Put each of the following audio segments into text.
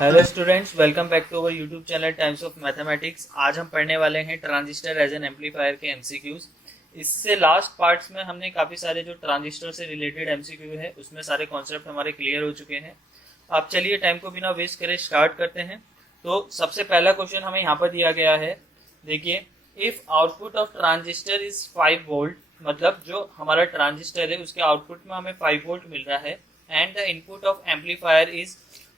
Hello students, welcome back to our YouTube channel Times of Mathematics. आज हम पढ़ने वाले हैं ट्रांजिस्टर एज एन एम्पलीफायर के एमसीक्यूज। इससे लास्ट पार्ट्स में हमने काफ़ी सारे जो ट्रांजिस्टर से रिलेटेड एमसीक्यू है उसमें सारे कॉन्सेप्ट हमारे क्लियर हो चुके हैं। अब चलिए टाइम को बिना वेस्ट करे स्टार्ट करते हैं। तो सबसे पहला क्वेश्चन हमें यहाँ पर दिया गया है। देखिए, if output of transistor is 5 volt, मतलब जो हमारा ट्रांजिस्टर है उसके आउटपुट में हमें 5 वोल्ट मिल रहा है, and the input of amplifier is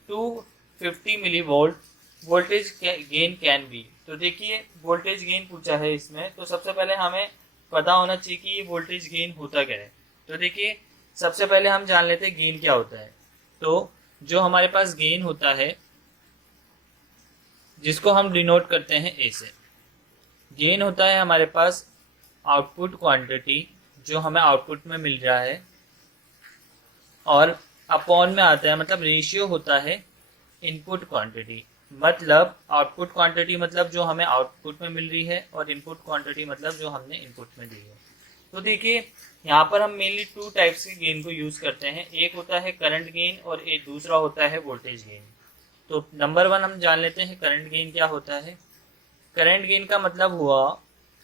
250 milli volt, voltage gain can be. तो देखिए, वोल्टेज गेन पूछा है इसमें, तो सबसे पहले हमें पता होना चाहिए कि ये वोल्टेज गेन होता क्या है। तो देखिए, सबसे पहले हम जान लेते हैं गेन क्या होता है। तो जो हमारे पास गेन होता है जिसको हम डिनोट करते हैं ए से, गेन होता है हमारे पास आउटपुट क्वांटिटी जो हमें आउटपुट में मिल रहा है, और अपॉन में आता है, मतलब रेशियो होता है इनपुट क्वांटिटी। मतलब आउटपुट क्वांटिटी मतलब जो हमें आउटपुट में मिल रही है, और इनपुट क्वांटिटी मतलब जो हमने इनपुट में दी है। तो देखिए, यहाँ पर हम मेनली 2 टाइप्स के गेन को यूज करते हैं। एक होता है करंट गेन और एक दूसरा होता है वोल्टेज गेन। तो नंबर 1 हम जान लेते हैं करंट गेन क्या होता है। करंट गेन का मतलब हुआ,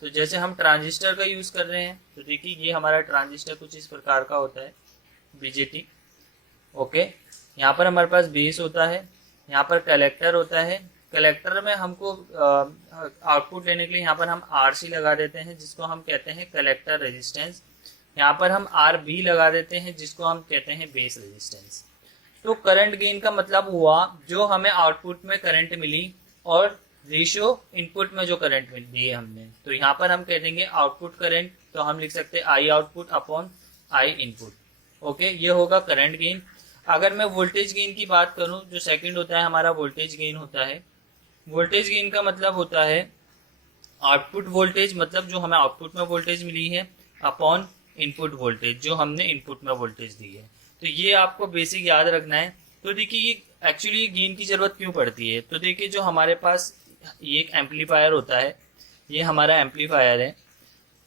तो जैसे हम ट्रांजिस्टर का यूज कर रहे हैं, तो देखिए ये हमारा ट्रांजिस्टर कुछ इस प्रकार का होता है, बीजेटी। ओके, यहाँ पर हमारे पास बेस होता है, यहाँ पर कलेक्टर होता है। कलेक्टर में हमको आउटपुट लेने के लिए यहाँ पर हम RC लगा देते हैं, जिसको हम कहते हैं कलेक्टर रेजिस्टेंस। यहाँ पर हम RB लगा देते हैं, जिसको हम कहते हैं बेस रेजिस्टेंस। तो करंट गेन का मतलब हुआ जो हमें आउटपुट में करंट मिली और रेशियो इनपुट में जो करंट दी है हमने। तो यहाँ पर हम कह देंगे आउटपुट करंट, तो हम लिख सकते हैं I output upon I input. Okay, ये होगा करंट गेन। अगर मैं वोल्टेज गेन की बात करूं, जो सेकंड होता है हमारा वोल्टेज गेन होता है। वोल्टेज गेन का मतलब होता है आउटपुट वोल्टेज, मतलब जो हमें आउटपुट में वोल्टेज मिली है, अपॉन इनपुट वोल्टेज जो हमने इनपुट में वोल्टेज दी है। तो ये आपको बेसिक याद रखना है। तो देखिए, ये एक्चुअली गेन की जरूरत क्यों पड़ती है। तो देखिए, जो हमारे पास ये एक एम्पलीफायर होता है, ये हमारा एम्पलीफायर है।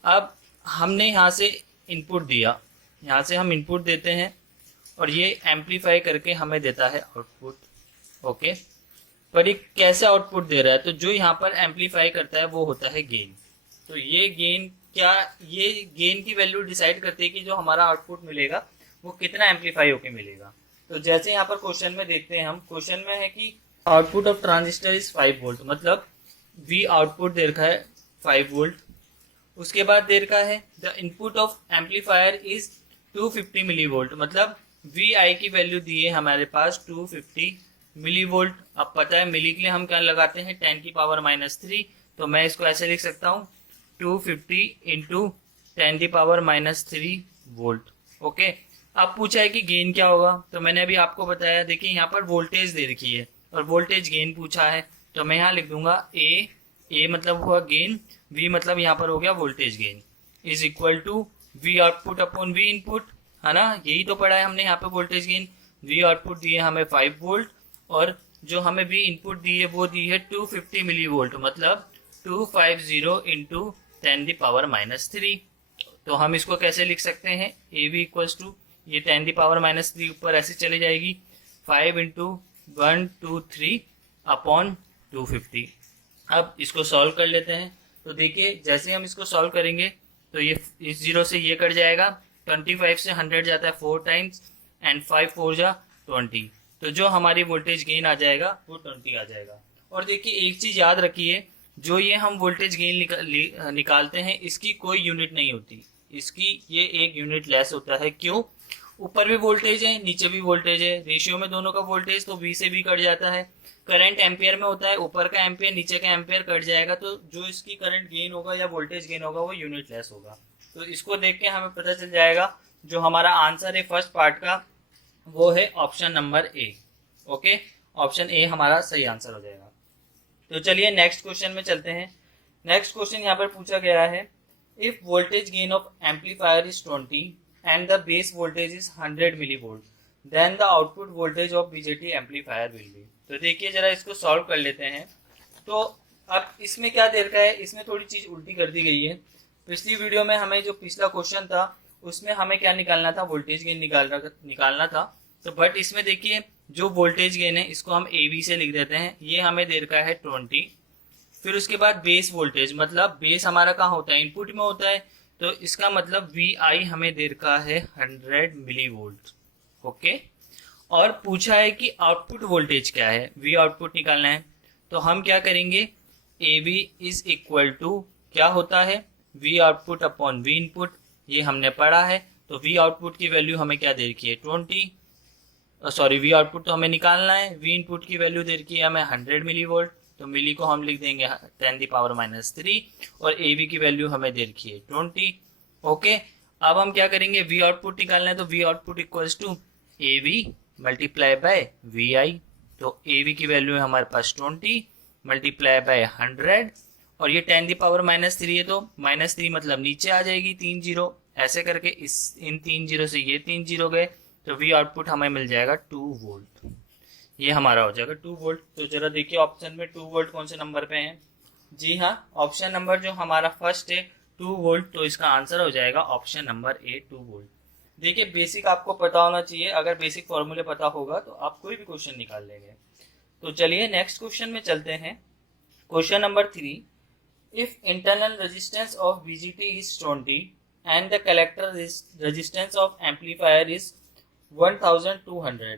अब हमने यहाँ से इनपुट दिया, यहाँ से हम इनपुट देते हैं और ये एम्पलीफाई करके हमें देता है आउटपुट। ओके, पर ये कैसे आउटपुट दे रहा है, तो जो यहाँ पर एम्पलीफाई करता है वो होता है गेन। तो ये गेन क्या, ये गेन की वैल्यू डिसाइड करती है कि जो हमारा आउटपुट मिलेगा वो कितना एम्पलीफाई होके मिलेगा। तो जैसे यहाँ पर क्वेश्चन में देखते हैं, हम क्वेश्चन में है कि output of transistor is 5 volt, मतलब V आउटपुट दे रखा है 5 वोल्ट। उसके बाद दे रखा है the input of amplifier is 250 milli volt, मतलब VI की वैल्यू दी है हमारे पास 250 मिली वोल्ट। अब पता है मिली के लिए हम क्या लगाते हैं, 10 की पावर -3। तो मैं इसको ऐसे लिख सकता हूँ 250 इंटू 10 की पावर -3 वोल्ट। ओके, अब पूछा है कि गेन क्या होगा, तो मैंने अभी आपको बताया। देखिए, यहाँ पर वोल्टेज दे रखी है और वोल्टेज गेन पूछा है, तो मैं यहाँ लिख दूंगा ए मतलब हुआ गेन, V मतलब यहाँ पर हो गया voltage gain, is equal to V output upon V input, है ना। यही तो पढ़ा है हमने यहाँ पे वोल्टेज गेन। V आउटपुट दिए हमें 5 वोल्ट, और जो हमें V इनपुट दी है वो दी है 250 मिली वोल्ट, मतलब 250 इंटू 10 की पावर -3। तो हम इसको कैसे लिख सकते हैं, AB इक्वल्स टू, ये 10 की पावर -3 ऊपर ऐसे चली जाएगी, 5 इंटू 123 अपॉन 250। अब इसको सॉल्व कर लेते हैं। तो देखिए, जैसे हम इसको सॉल्व करेंगे तो ये इस 0 से ये कट जाएगा, 25 से 100 जाता है 4 टाइम्स, एंड 5 4 जा 20। तो जो हमारी वोल्टेज गेन आ जाएगा वो 20 आ जाएगा। और देखिए, एक चीज याद रखिए, जो ये हम वोल्टेज गेन निकालते हैं इसकी कोई यूनिट नहीं होती, इसकी ये एक यूनिट लेस होता है। क्यों, ऊपर भी वोल्टेज है नीचे भी वोल्टेज है, रेशियो में दोनों का वोल्टेज, तो V से भी कट जाता है। करंट एम्पियर में होता है, ऊपर का एम्पियर नीचे का एम्पियर कट जाएगा, तो जो इसकी करंट गेन होगा या वोल्टेज गेन होगा वो यूनिट लेस होगा। तो इसको देख के हमें पता चल जाएगा जो हमारा आंसर है फर्स्ट पार्ट का वो है option number A. Okay, option A हमारा सही आंसर हो जाएगा। तो चलिए नेक्स्ट क्वेश्चन में चलते हैं। नेक्स्ट क्वेश्चन यहाँ पर पूछा गया है, if voltage gain of amplifier is 20 and the base voltage is 100 milli volt, then the output voltage of BJT amplifier will be. तो देखिए, जरा इसको सॉल्व कर लेते हैं। तो अब इसमें क्या दे रखा है, इसमें थोड़ी चीज उल्टी कर दी गई है। पिछली वीडियो में हमें जो पिछला क्वेश्चन था उसमें हमें क्या निकालना था, वोल्टेज गेन निकालना था। तो बट इसमें देखिए जो वोल्टेज गेन है इसको हम AB से लिख देते हैं, ये हमें दे रखा है 20। फिर उसके बाद बेस वोल्टेज, मतलब बेस हमारा कहाँ होता है, इनपुट में होता है, तो इसका मतलब VI हमें दे रखा है 100 मिली वोल्ट। ओके, और पूछा है कि आउटपुट वोल्टेज क्या है, V आउटपुट निकालना है। तो हम क्या करेंगे, AB इज इक्वल टू क्या होता है, V output upon V input, ये हमने पढ़ा है। तो V आउटपुट की वैल्यू हमें क्या दे रखी है 20, सॉरी V आउटपुट तो हमें निकालना है, V इनपुट की वैल्यू दे रखी है हमें 100 मिली वोल्ट, तो मिली को हम लिख देंगे 10⁻³ और AB की वैल्यू हमें दे रखी है 20। ओके, अब हम क्या करेंगे, V आउटपुट निकालना है, तो V output equals to AB multiply by VI। तो AB की वैल्यू है हमारे पास 20 मल्टीप्लाई बाय 100, और ये 10⁻³ है, तो -3 मतलब नीचे आ जाएगी 3 जीरो, ऐसे करके इन 3 जीरो से ये 3 जीरो गए, तो V आउटपुट हमें मिल जाएगा 2 वोल्ट। ये हमारा हो जाएगा 2 वोल्ट। तो जरा देखिए ऑप्शन में 2 वोल्ट कौन से नंबर पे है। जी हाँ, ऑप्शन नंबर जो हमारा फर्स्ट है 2 वोल्ट, तो इसका आंसर हो जाएगा ऑप्शन नंबर A 2 वोल्ट। देखिए बेसिक आपको पता होना चाहिए, अगर बेसिक फॉर्मूले पता होगा तो आप कोई भी क्वेश्चन निकाल लेंगे। तो चलिए नेक्स्ट क्वेश्चन में चलते हैं। Question number 3, if internal resistance of BJT is 20 and the collector resistance of amplifier is 1200,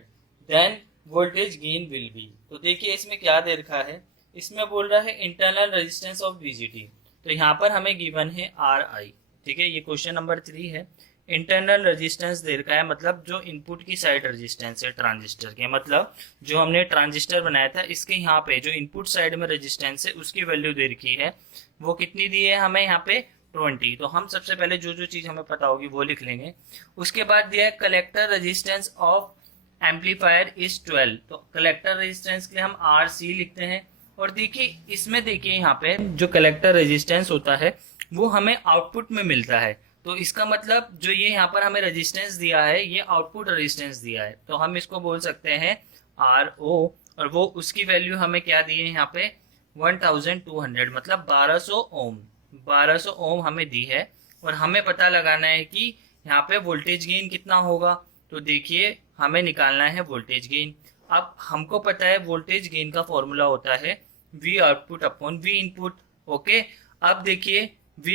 then voltage gain will be. तो देखिए इसमें क्या दे रखा है, इसमें बोल रहा है इंटरनल रेजिस्टेंस ऑफ BJT, तो यहाँ पर हमें गिवन है RI। ठीक है, ये क्वेश्चन नंबर 3 है। इंटरनल रेजिस्टेंस दे रखा है, मतलब जो इनपुट की साइड रेजिस्टेंस है ट्रांजिस्टर के, मतलब जो हमने ट्रांजिस्टर बनाया था इसके यहाँ पे जो इनपुट साइड में रेजिस्टेंस है उसकी वैल्यू दे रखी है, वो कितनी दी है हमें यहाँ पे 20। तो हम सबसे पहले जो जो चीज हमें पता होगी वो लिख लेंगे। उसके बाद दिया है collector resistance of amplifier is 12, तो कलेक्टर रेजिस्टेंस के लिए हम RC लिखते हैं। और देखिए इसमें देखिए यहाँ पे जो कलेक्टर रेजिस्टेंस होता है वो हमें आउटपुट में मिलता है, तो इसका मतलब जो ये यहाँ पर हमें रेजिस्टेंस दिया है ये आउटपुट रेजिस्टेंस दिया है, तो हम इसको बोल सकते हैं RO, और वो उसकी वैल्यू हमें क्या दी है यहाँ पे 1200, मतलब 1200 ओम, 1200 ओम हमें दी है। और हमें पता लगाना है कि यहाँ पे वोल्टेज गेन कितना होगा, तो देखिए हमें निकालना है वोल्टेज गेन। अब हमको पता है वोल्टेज गेन का फॉर्मूला होता है V output upon V input. Okay, अब देखिए V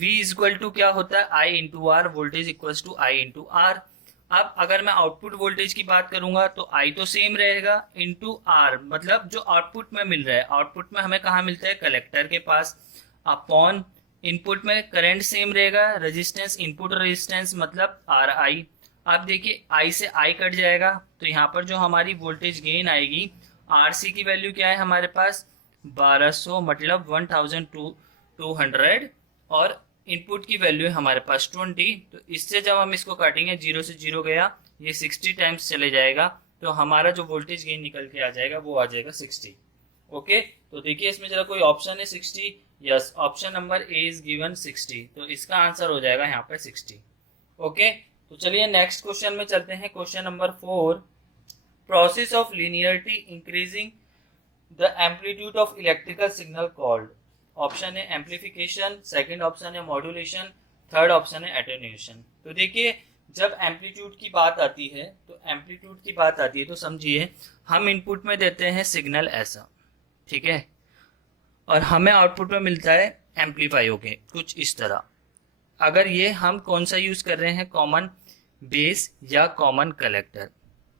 इज इक्वल टू क्या होता है I into R, voltage equals to I into R. अब अगर मैं आउटपुट वोल्टेज की बात करूंगा तो I तो सेम रहेगा इंटू आर, मतलब जो आउटपुट में मिल रहा है, आउटपुट में हमें कहाँ मिलता है कलेक्टर के पास, अपॉन इनपुट में करंट सेम रहेगा, रेजिस्टेंस इनपुट रेजिस्टेंस मतलब RI। अब देखिए I से I कट जाएगा, तो यहाँ पर जो हमारी वोल्टेज गेन आएगी RC की वैल्यू क्या है हमारे पास 1200 मतलब 1200, और इनपुट की वैल्यू है हमारे पास 20। तो इससे जब हम इसको काटेंगे 0 से 0 गया, ये 60 टाइम्स चले जाएगा, तो हमारा जो वोल्टेज गेन निकल के आ जाएगा वो आ जाएगा 60। ओके, तो देखिए इसमें जरा कोई ऑप्शन है 60, yes, option number A is given 60, तो इसका आंसर हो जाएगा यहाँ पे 60। ओके, तो चलिए नेक्स्ट क्वेश्चन में चलते हैं। Question number 4, process of linearity increasing the amplitude of electrical signal called. Option है एम्पलीफिकेशन, सेकंड ऑप्शन है मॉड्यूलेशन, थर्ड ऑप्शन है एटेन्यूएशन। तो देखिए जब एम्पलीट्यूड की बात आती है, तो एम्पलीट्यूड की बात आती है तो समझिए हम इनपुट में देते हैं सिग्नल ऐसा, ठीक है, और हमें आउटपुट में मिलता है एम्पलीफाई होके कुछ इस तरह। अगर ये हम कौन सा यूज कर रहे हैं, कॉमन बेस या कॉमन कलेक्टर,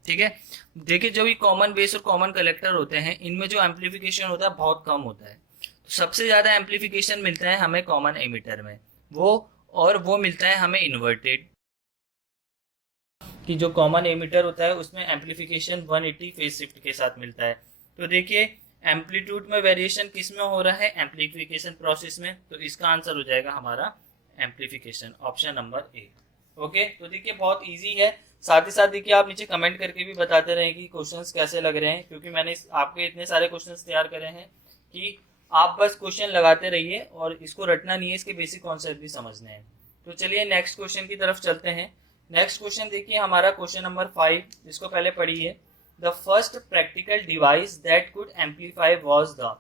ठीक है। देखिए जो भी कॉमन बेस और कॉमन कलेक्टर होते हैं इनमें जो एम्पलीफिकेशन होता है बहुत कम होता है, तो सबसे ज्यादा एम्पलीफिकेशन मिलता है हमें कॉमन एमिटर में, वो मिलता है हमें इन्वर्टेड, कि जो कॉमन एमिटर होता है उसमें एम्पलीफिकेशन 180 फेज शिफ्ट के साथ मिलता है। तो देखिए एम्पलीट्यूड में वेरिएशन किस में हो रहा है, एम्पलीफिकेशन प्रोसेस में, तो इसका आंसर हो जाएगा हमारा amplification, option number A. Okay, तो देखिए बहुत इजी है। साथ ही साथ देखिए आप नीचे कमेंट करके भी बताते रहें कि क्वेश्चंस कैसे लग रहे हैं, क्योंकि मैंने आपके इतने सारे क्वेश्चंस तैयार करे हैं कि आप बस क्वेश्चन लगाते रहिए और इसको रटना नहीं है, इसके बेसिक कॉन्सेप्ट भी समझने हैं। तो चलिए नेक्स्ट क्वेश्चन की तरफ चलते हैं। नेक्स्ट क्वेश्चन देखिए हमारा क्वेश्चन नंबर 5, जिसको पहले पढ़िए। The first practical device that could amplify was the.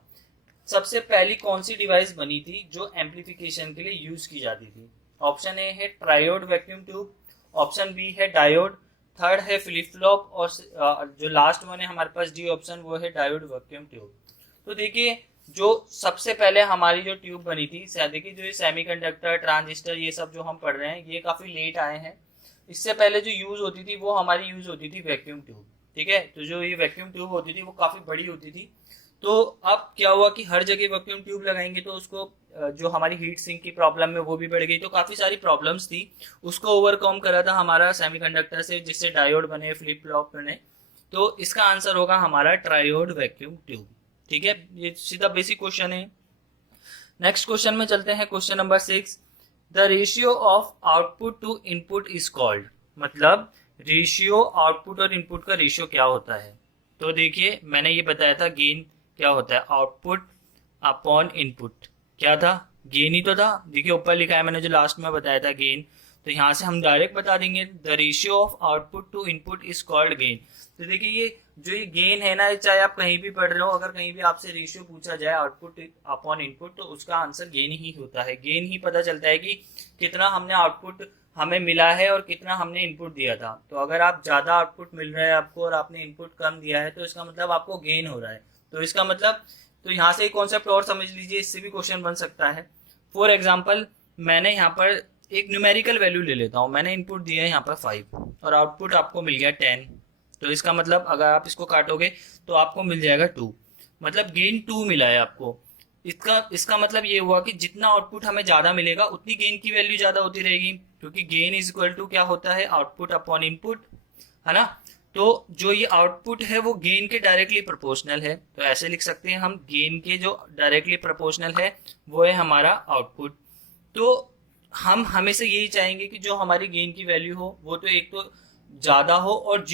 सबसे पहली कौन सी डिवाइस बनी थी जो एम्पलीफिकेशन के लिए यूज की जाती थी। ऑप्शन ए है triode vacuum tube, option B है डायोड, थर्ड है फ्लिप फ्लॉप, और जो लास्ट वन है हमारे पास डी ऑप्शन, वो है डायोड वैक्यूम ट्यूब। तो देखिए जो सबसे पहले हमारी जो ट्यूब बनी थी, देखिए जो ये सेमीकंडक्टर, ट्रांजिस्टर, ये सब जो हम पढ़ रहे हैं ये काफी लेट आए हैं। इससे पहले जो यूज होती थी वो हमारी यूज होती थी वैक्यूम ट्यूब, ठीक है। तो जो ये वैक्यूम ट्यूब होती थी वो काफी बड़ी होती थी। तो अब क्या हुआ कि हर जगह वैक्यूम ट्यूब लगाएंगे तो उसको जो हमारी हीट सिंक की प्रॉब्लम है वो भी बढ़ गई। तो काफी सारी प्रॉब्लम्स थी, उसको ओवरकम करा था हमारा सेमीकंडक्टर से, जिससे डायोड बने, फ्लिप फ्लॉप बने। तो इसका आंसर होगा हमारा ट्रायोड वैक्यूम ट्यूब, ठीक है। ये सीधा बेसिक क्वेश्चन है। नेक्स्ट क्वेश्चन में चलते हैं, question number 6। The ratio of output to input is called, मतलब रेशियो आउटपुट और इनपुट का रेशियो क्या होता है। तो देखिए मैंने ये बताया था गेन क्या होता है, आउटपुट अपॉन इनपुट। क्या था, गेन ही तो था। देखिए ऊपर लिखा है मैंने जो लास्ट में बताया था गेन, तो यहाँ से हम डायरेक्ट बता देंगे the ratio of output to input is called gain. तो देखिए ये जो ये गेन है ना, चाहे आप कहीं भी पढ़ रहे हो, अगर कहीं भी आपसे रेशियो पूछा जाए आउटपुट अपॉन इनपुट, तो उसका आंसर गेन ही होता है। गेन ही पता चलता है कि कितना हमने आउटपुट हमें मिला है और कितना हमने इनपुट दिया था। तो अगर आप ज्यादा आउटपुट मिल रहा है आपको और आपने इनपुट कम दिया है, तो इसका मतलब आपको गेन हो रहा है। तो इसका मतलब, तो यहाँ से कॉन्सेप्ट और समझ लीजिए, इससे भी क्वेश्चन बन सकता है। फॉर एग्जाम्पल मैंने यहाँ पर एक न्यूमेरिकल वैल्यू ले लेता हूँ, मैंने इनपुट दिया है यहाँ पर 5 और आउटपुट आपको मिल गया 10। तो इसका मतलब अगर आप इसको काटोगे तो आपको मिल जाएगा 2, मतलब गेन 2 मिला है आपको। इसका मतलब ये हुआ कि जितना आउटपुट हमें ज्यादा मिलेगा उतनी गेन की वैल्यू ज्यादा होती रहेगी, क्योंकि गेन इज इक्वल टू क्या होता है, आउटपुट अपॉन इनपुट, है ना। तो जो ये आउटपुट है वो गेन के डायरेक्टली प्रोपोर्शनल है। तो ऐसे लिख सकते हैं हम, गेन के जो डायरेक्टली प्रोपोर्शनल है वो है हमारा आउटपुट। तो हम हमेशा यही चाहेंगे कि जो हमारी गेन की वैल्यू हो वो तो एक तो ज्यादा हो, और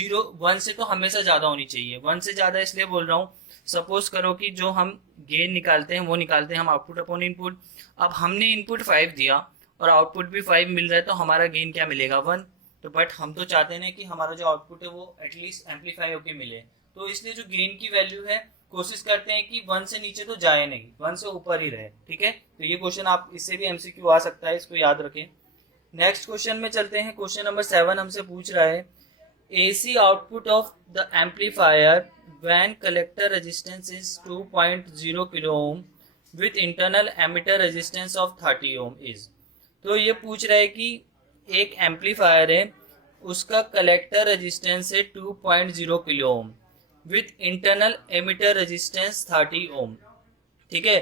1 से तो हमेशा ज्यादा होनी चाहिए। 1 से ज्यादा इसलिए बोल रहा हूँ, सपोज करो कि जो हम गेन निकालते हैं वो निकालते हैं हम आउटपुट अपॉन इनपुट। अब हमने इनपुट 5 दिया और आउटपुट भी 5 मिल रहा है, तो हमारा गेन क्या मिलेगा, 1। तो बट हम तो चाहते हैं कि हमारा जो आउटपुट है वो एटलीस्ट एम्पलीफाई होके मिले। तो इसलिए जो गेन की वैल्यू है कोशिश करते हैं कि 1 से नीचे तो जाए नहीं, 1 से ऊपर ही रहे, ठीक है। तो ये क्वेश्चन आप, इससे भी एमसीक्यू आ सकता है, इसको याद रखें। नेक्स्ट क्वेश्चन में चलते हैं, क्वेश्चन नंबर 7 हमसे पूछ रहा है AC output of the amplifier when collector resistance is 2.0 kilo ohm with internal emitter resistance of 30 ohm is. तो ये पूछ रहा है कि एक एम्पलीफायर है, उसका कलेक्टर रेजिस्टेंस है 2.0 kilo ohm with internal emitter resistance 30 ओम, ठीक है।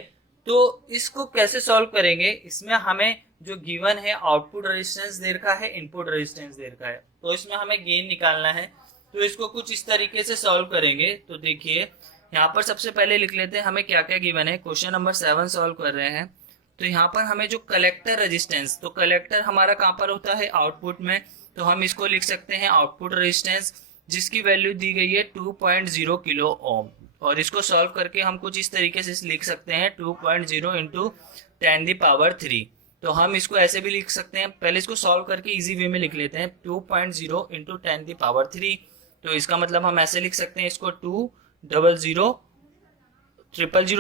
तो इसको कैसे सॉल्व करेंगे, इसमें हमें जो गिवन है आउटपुट रेजिस्टेंस दे रखा है, इनपुट रेजिस्टेंस दे रखा है, तो इसमें हमें गेन निकालना है। तो इसको कुछ इस तरीके से सॉल्व करेंगे। तो देखिए यहाँ पर सबसे पहले लिख लेते हैं हमें क्या क्या गिवन है। क्वेश्चन नंबर 7 सॉल्व कर रहे हैं। तो यहाँ पर हमें जो कलेक्टर रेजिस्टेंस, तो कलेक्टर हमारा कहाँ पर होता है, आउटपुट में, तो हम इसको लिख सकते हैं आउटपुट रेजिस्टेंस, जिसकी वैल्यू दी गई है 2.0 किलो ओम। और इसको सॉल्व करके हम कुछ इस तरीके से लिख सकते हैं 2.0 इंटू 10⁻3। तो हम इसको ऐसे भी लिख सकते हैं, पहले इसको सॉल्व करके इजी वे में लिख लेते हैं 2.0 इंटू 10⁻3। तो इसका मतलब हम ऐसे लिख सकते हैं इसको 200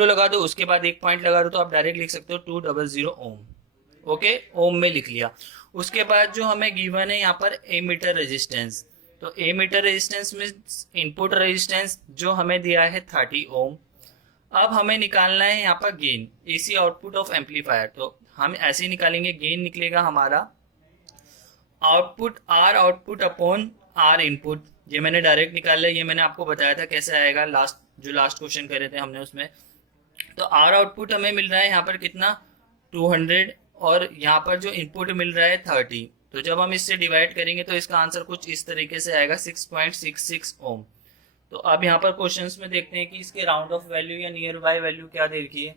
लगा दो, उसके बाद एक पॉइंट लगा दो, तो आप डायरेक्ट लिख सकते हो 200 ओम। ओके, ओम में लिख लिया। उसके बाद जो हमें गिवन है यहाँ पर एमीटर रेजिस्टेंस, तो एमीटर रेजिस्टेंस में इनपुट रेजिस्टेंस जो हमें दिया है 30 ओम। अब हमें निकालना है यहाँ पर gain, AC output of amplifier. तो हम ऐसे ही निकालेंगे, गेन निकलेगा हमारा output R output upon R input. ये मैंने डायरेक्ट निकाला है, ये मैंने आपको बताया था कैसे आएगा, लास्ट क्वेश्चन करे थे हमने उसमें। तो आर आउटपुट हमें मिल रहा है यहाँ पर कितना, 200, और यहाँ पर जो इनपुट मिल रहा है 30। तो जब हम इससे डिवाइड करेंगे तो इसका आंसर कुछ इस तरीके से आएगा 6.66 ओम। तो अब यहाँ पर क्वेश्चंस में देखते हैं कि इसके राउंड ऑफ वैल्यू या नियर बाय वैल्यू क्या दे रखी है।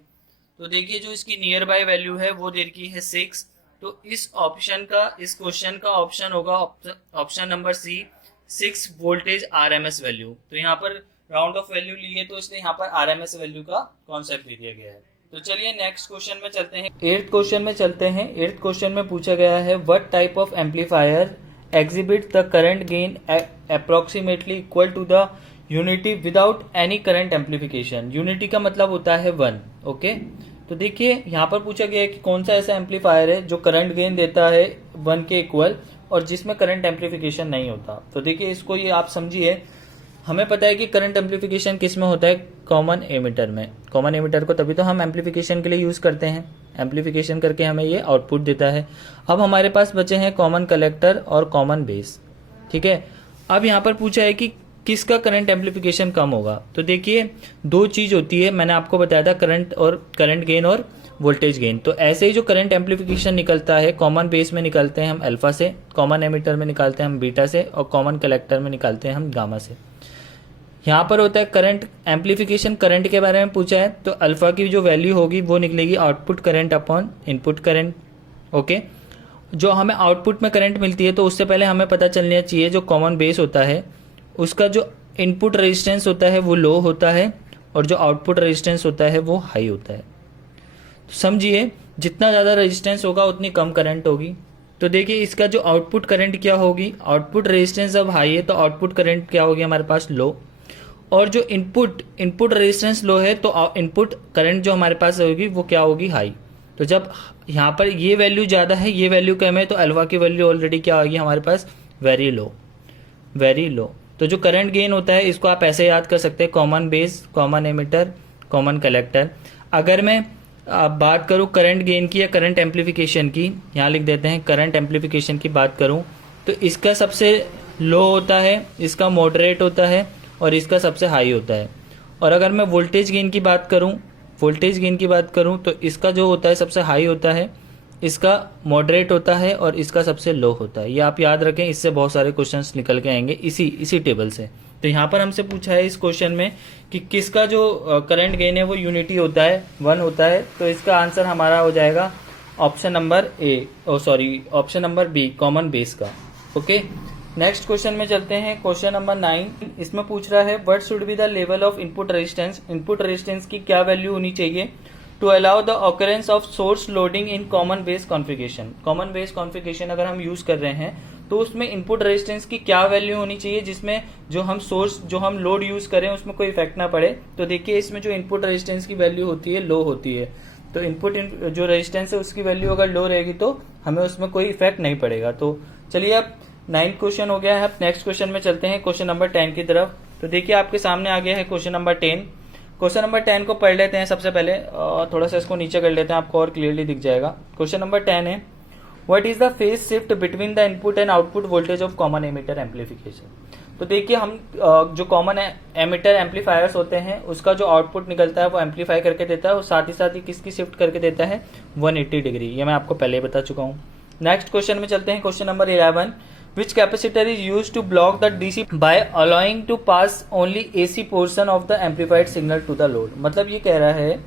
तो देखिए जो इसकी नियर बाय वैल्यू है वो दे रखी है 6। तो इस क्वेश्चन का ऑप्शन होगा option number C, 6 voltage RMS value. तो यहाँ पर राउंड ऑफ वैल्यू ली है, तो इसलिए यहाँ पर आरएमएस वैल्यू का कॉन्सेप्ट दे दिया गया है। तो चलिए नेक्स्ट क्वेश्चन में चलते हैं। 8th क्वेश्चन में चलते हैं। 8th क्वेश्चन में पूछा गया है what type of amplifier exhibit the current gain approximately equal to the unity without any current amplification. Unity का मतलब होता है 1। ओके, तो देखिए यहाँ पर पूछा गया है कि कौन सा ऐसा एम्पलीफायर है जो करंट गेन देता है 1 के इक्वल और जिसमें करंट एम्पलीफिकेशन नहीं होता। तो देखिए इसको ये आप समझिए, हमें पता है कि करंट एम्पलीफिकेशन किस में होता है, कॉमन एमिटर में। कॉमन एमिटर को तभी तो हम एम्पलीफिकेशन के लिए यूज़ करते हैं, एम्पलीफिकेशन करके हमें ये आउटपुट देता है। अब हमारे पास बचे हैं कॉमन कलेक्टर और कॉमन बेस, ठीक है। अब यहाँ पर पूछा है कि किसका करंट एम्पलीफिकेशन कम होगा। तो देखिए दो चीज़ होती है, मैंने आपको बताया था करंट गेन और वोल्टेज गेन। तो ऐसे ही जो करंट एम्पलीफिकेशन निकलता है कॉमन बेस में निकलते हैं हम अल्फा से, कॉमन एमिटर में निकालते हैं हम बीटा से, और कॉमन कलेक्टर में निकालते हैं हम गामा से। यहाँ पर होता है करंट एम्पलीफिकेशन, करंट के बारे में पूछा है तो अल्फा की जो वैल्यू होगी वो निकलेगी output current upon input current. Okay, जो हमें आउटपुट में करंट मिलती है तो उससे पहले हमें पता चलना चाहिए जो कॉमन बेस होता है उसका जो इनपुट रेजिस्टेंस होता है वो लो होता है और जो आउटपुट रेजिस्टेंस होता है वो हाई होता है। तो समझिए जितना ज़्यादा रेजिस्टेंस होगा उतनी कम करंट होगी। तो देखिए इसका जो आउटपुट करंट क्या होगी, आउटपुट रेजिस्टेंस जब हाई है तो आउटपुट करंट क्या होगी हमारे पास, लो। और जो इनपुट रेजिस्टेंस लो है तो इनपुट करंट जो हमारे पास होगी वो क्या होगी, हाई। तो जब यहाँ पर ये वैल्यू ज़्यादा है ये वैल्यू कम है तो अल्फा की वैल्यू ऑलरेडी क्या होगी हमारे पास, वेरी लो, वेरी लो। तो जो करंट गेन होता है इसको आप ऐसे याद कर सकते हैं, common base, common emitter, common collector. अगर मैं बात करूँ करंट गेन की या करंट एम्पलीफिकेशन की, यहाँ लिख देते हैं करंट एम्पलीफिकेशन की बात करूँ तो इसका सबसे लो होता है, इसका मॉडरेट होता है और इसका सबसे हाई होता है। और अगर मैं वोल्टेज गेन की बात करूं तो इसका जो होता है सबसे हाई होता है, इसका मॉडरेट होता है और इसका सबसे लो होता है। ये आप याद रखें, इससे बहुत सारे क्वेश्चंस निकल के आएंगे इसी टेबल से। तो यहाँ पर हमसे पूछा है इस क्वेश्चन में कि किसका जो करंट गेन है वो यूनिटी होता है, 1 होता है। तो इसका आंसर हमारा हो जाएगा option number B, common base का। ओके, नेक्स्ट क्वेश्चन में चलते हैं, क्वेश्चन नंबर 9। इसमें पूछ रहा है what should be the level of input resistance, input resistance की क्या वैल्यू होनी चाहिए to allow the occurrence of source loading in common base configuration. Common base configuration अगर हम यूज कर रहे हैं तो उसमें इनपुट रेजिस्टेंस की क्या वैल्यू होनी चाहिए जिसमें जो हम लोड यूज करें उसमें कोई इफेक्ट ना पड़े। तो देखिए इसमें जो इनपुट रेजिस्टेंस की वैल्यू होती है लो होती है, तो इनपुट जो रेजिस्टेंस है उसकी वैल्यू अगर लो रहेगी तो हमें उसमें कोई इफेक्ट नहीं पड़ेगा। तो चलिए अब 9 क्वेश्चन हो गया है, अब नेक्स्ट क्वेश्चन में चलते हैं, क्वेश्चन नंबर 10 की तरफ। तो देखिए आपके सामने आ गया है क्वेश्चन नंबर 10। क्वेश्चन नंबर 10 को पढ़ लेते हैं सबसे पहले, थोड़ा सा इसको नीचे कर लेते हैं, आपको और क्लियरली दिख जाएगा। क्वेश्चन नंबर 10 है what is the phase shift between the input and output voltage of common emitter amplification. तो देखिए हम जो कॉमन एमिटर एम्पलीफायर्स होते हैं उसका जो आउटपुट निकलता है वो एम्पलीफाई करके देता है और साथ ही किसकी शिफ्ट करके देता है, 180 डिग्री। ये मैं आपको पहले ही बता चुका हूँ। नेक्स्ट क्वेश्चन में चलते हैं, question number 11। Which capacitor is used to block the DC by allowing to pass only AC portion of the amplified signal to the load। मतलब ये कह रहा है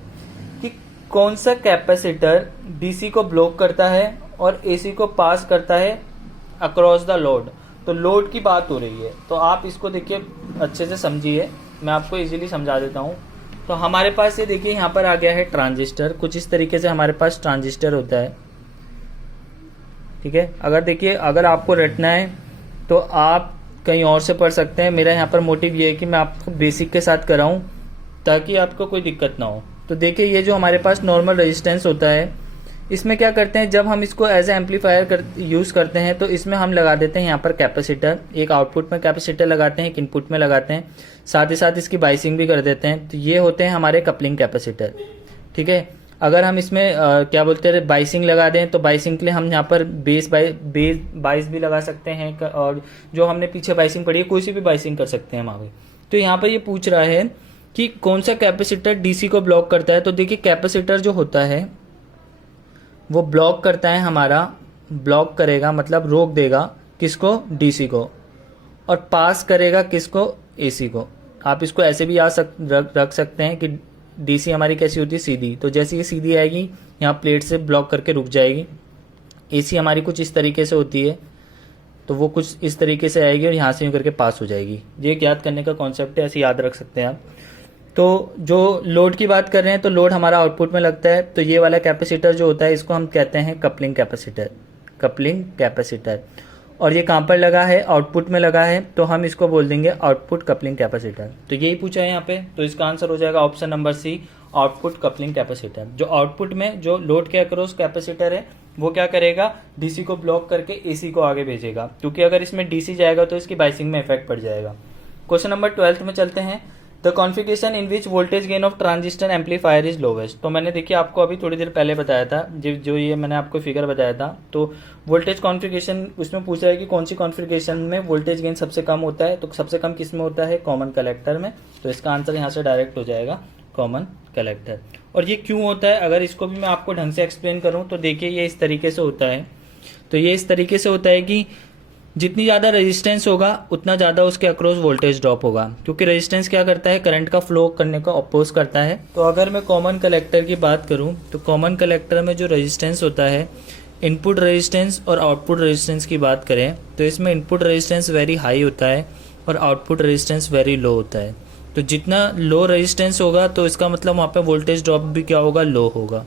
कि कौन सा कैपेसिटर DC को ब्लॉक करता है और AC को पास करता है अक्रॉस द लोड। तो लोड की बात हो रही है, तो आप इसको देखिए अच्छे से समझिए, मैं आपको इजीली समझा देता हूँ। तो हमारे पास ये देखिए यहाँ पर आ गया है ट्रांजिस्टर, कुछ इस तरीके से हमारे पास ट्रांजिस्टर होता है, ठीक है। अगर देखिए अगर आपको रटना है तो आप कहीं और से पढ़ सकते हैं, मेरा यहाँ पर मोटिव ये है कि मैं आपको बेसिक के साथ कराऊं ताकि आपको कोई दिक्कत ना हो। तो देखिए ये जो हमारे पास नॉर्मल रेजिस्टेंस होता है इसमें क्या करते हैं, जब हम इसको एज ए एम्पलीफायर यूज़ करते हैं तो इसमें हम लगा देते हैं यहाँ पर कैपेसिटर, एक आउटपुट में कैपेसिटर लगाते हैं, एक इनपुट में लगाते हैं, साथ ही साथ इसकी बाइसिंग भी कर देते हैं। तो ये होते हैं हमारे कपलिंग कैपेसिटर, ठीक है। अगर हम इसमें क्या बोलते हैं बाइसिंग लगा दें तो बाइसिंग के लिए हम यहाँ पर बेस बाइस भी लगा सकते हैं, और जो हमने पीछे बाइसिंग पढ़ी है कोई सी भी बाइसिंग कर सकते हैं वहाँ। तो यहाँ पर ये पूछ रहा है कि कौन सा कैपेसिटर डीसी को ब्लॉक करता है। तो देखिए कैपेसिटर जो होता है वो ब्लॉक करता है हमारा, ब्लॉक करेगा मतलब रोक देगा किसको, डीसी को, और पास करेगा किसको, एसी को। आप इसको ऐसे भी रख सकते हैं कि डीसी हमारी कैसी होती है, सीधी। तो जैसे ये सीधी आएगी यहाँ प्लेट से ब्लॉक करके रुक जाएगी। एसी हमारी कुछ इस तरीके से होती है तो वो कुछ इस तरीके से आएगी और यहाँ से यूँ करके पास हो जाएगी। ये याद करने का कॉन्सेप्ट है, ऐसे याद रख सकते हैं आप। तो जो लोड की बात कर रहे हैं तो लोड हमारा आउटपुट में लगता है, तो ये वाला कैपेसिटर जो होता है इसको हम कहते हैं कपलिंग कैपेसिटर, कपलिंग कैपेसिटर। और ये कहाँ पर लगा है, आउटपुट में लगा है, तो हम इसको बोल देंगे आउटपुट कपलिंग कैपेसिटर। तो यही पूछा है यहाँ पे, तो इसका आंसर हो जाएगा option number C, output coupling capacitor. जो आउटपुट में जो लोड के अक्रॉस कैपेसिटर है वो क्या करेगा, डीसी को ब्लॉक करके एसी को आगे भेजेगा, क्योंकि अगर इसमें डीसी जाएगा तो इसकी बाइसिंग में इफेक्ट पड़ जाएगा। क्वेश्चन नंबर 12 में चलते हैं। The configuration in which voltage gain of transistor amplifier is lowest. तो मैंने देखिए आपको अभी थोड़ी देर पहले बताया था, जो ये मैंने आपको फिगर बताया था, तो वोल्टेज कॉन्फ़िगरेशन उसमें पूछा है कि कौन सी कॉन्फ़िगरेशन में वोल्टेज गेन सबसे कम होता है। तो सबसे कम किस में होता है, कॉमन कलेक्टर में। तो इसका आंसर यहाँ से डायरेक्ट हो जाएगा कॉमन कलेक्टर। और ये क्यों होता है, अगर इसको भी मैं आपको ढंग से एक्सप्लेन करूँ तो देखिए ये इस तरीके से होता है। तो ये इस तरीके से होता है कि जितनी ज़्यादा रेजिस्टेंस होगा उतना ज़्यादा उसके अक्रॉस वोल्टेज ड्रॉप होगा, क्योंकि रेजिस्टेंस क्या करता है, करंट का फ्लो करने को अपोज करता है। तो अगर मैं कॉमन कलेक्टर की बात करूं तो कॉमन कलेक्टर में जो रेजिस्टेंस होता है, इनपुट रेजिस्टेंस और आउटपुट रेजिस्टेंस की बात करें तो इसमें इनपुट रेजिस्टेंस वेरी हाई होता है और आउटपुट रेजिस्टेंस वेरी लो होता है। तो जितना लो रेजिस्टेंस होगा तो इसका मतलब वहाँ पर वोल्टेज ड्रॉप भी क्या होगा, लो होगा।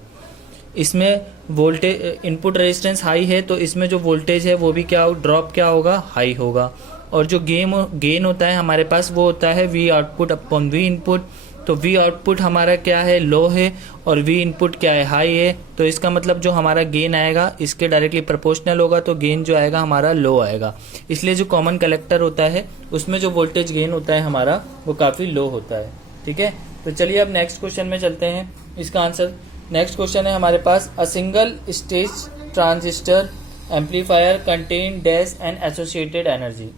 इसमें वोल्टेज इनपुट रेजिस्टेंस हाई है तो इसमें जो वोल्टेज है वो भी क्या ड्रॉप क्या होगा, हाई होगा। और जो गेन होता है हमारे पास वो होता है we output upon we input. तो वी आउटपुट हमारा क्या है, लो है, और वी इनपुट क्या है, हाई है। तो इसका मतलब जो हमारा गेन आएगा इसके डायरेक्टली प्रोपोर्शनल होगा, तो गेन जो आएगा हमारा लो आएगा। इसलिए जो कॉमन कलेक्टर होता है उसमें जो वोल्टेज गेन होता है हमारा वो काफ़ी लो होता है। ठीक है, तो चलिए अब नेक्स्ट क्वेश्चन में चलते हैं। इसका आंसर नेक्स्ट क्वेश्चन है हमारे पास, a single stage transistor amplifier contain dash and associated energy.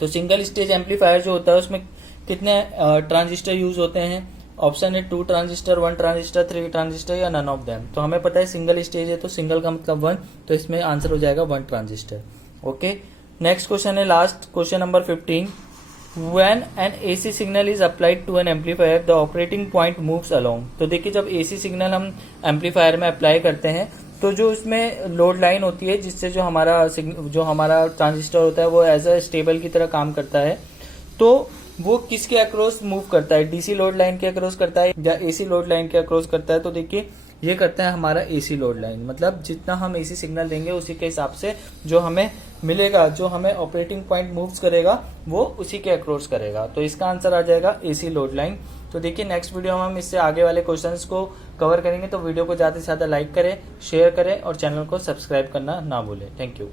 तो सिंगल स्टेज एम्पलीफायर जो होता है उसमें कितने ट्रांजिस्टर यूज होते हैं। ऑप्शन है 2 ट्रांजिस्टर, 1 ट्रांजिस्टर, 3 ट्रांजिस्टर या नन ऑफ देम। तो हमें पता है सिंगल स्टेज है तो सिंगल का मतलब 1, तो इसमें आंसर हो जाएगा 1 ट्रांजिस्टर। ओके, नेक्स्ट क्वेश्चन है last question number 15। When an AC signal is applied to an amplifier, the operating point moves along। तो देखिए जब AC सिग्नल हम एम्पलीफायर में अप्लाई करते हैं तो जो उसमें लोड लाइन होती है जिससे जो हमारा ट्रांजिस्टर होता है वो एज अ स्टेबल की तरह काम करता है, तो वो किसके अक्रॉस मूव करता है, डीसी लोड लाइन के अक्रॉस करता है या एसी लोड लाइन के अक्रॉस करता है। तो देखिए ये करता है हमारा एसी लोड लाइन, मतलब जितना हम एसी सिग्नल देंगे उसी के हिसाब से जो हमें मिलेगा, जो हमें ऑपरेटिंग पॉइंट मूव्स करेगा वो उसी के अक्रॉस करेगा। तो इसका आंसर आ जाएगा एसी लोड लाइन। तो देखिए नेक्स्ट वीडियो में हम इससे आगे वाले क्वेश्चंस को कवर करेंगे। तो वीडियो को ज़्यादा से ज़्यादा लाइक करें, शेयर करें और चैनल को सब्सक्राइब करना ना भूलें। Thank you.